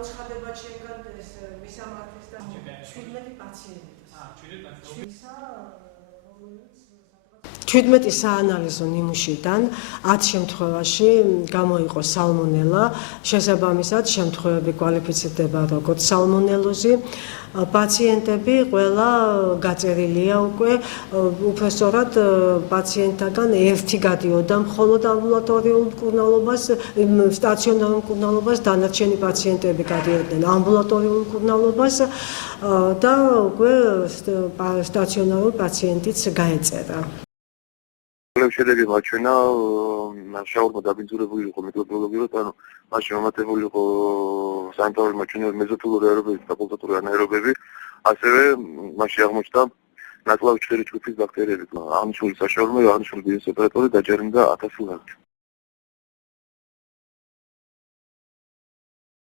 გამოცხადება ჩემგან ეს მისამართის და 17 პაციენტი. 17 საანალიზო ნიმუშიდან 10 შემთხვევაში გამოიყო სალმონელა, შესაბამისად შემთხვევები კვალიფიცირდება როგორც სალმონელოზი. პაციენტები ყველა გაწერილია უკვე, უпростоრად პაციენტთაგან ერთი გადიოდა მხოლოდ ამბულატორიულ მკურნალობას, სტაციონარულ მკურნალობას, დანარჩენი პაციენტები გადიოდნენ ამბულატორიულ მკურნალობას და უკვე სტაციონარულ პაციენტიც გაეწერა. შედეგი მაჩვენა შაურმა დაბინძურებული იყო მიკრობიოლოგიურად, ანუ მაშინ მომატებული იყო სანიტარული მაჩვენებები, მეზოფილური აერობები, ფაკულტატური ანაერობები, ასევე მაშინ აღმოჩნდა ნაწლავი 4 ჯგუფის ბაქტერიები. აღნიშნული საშაურმა, აღნიშნული ბიოს ოპერატორი დაჯერიმდა 1000 ლარით.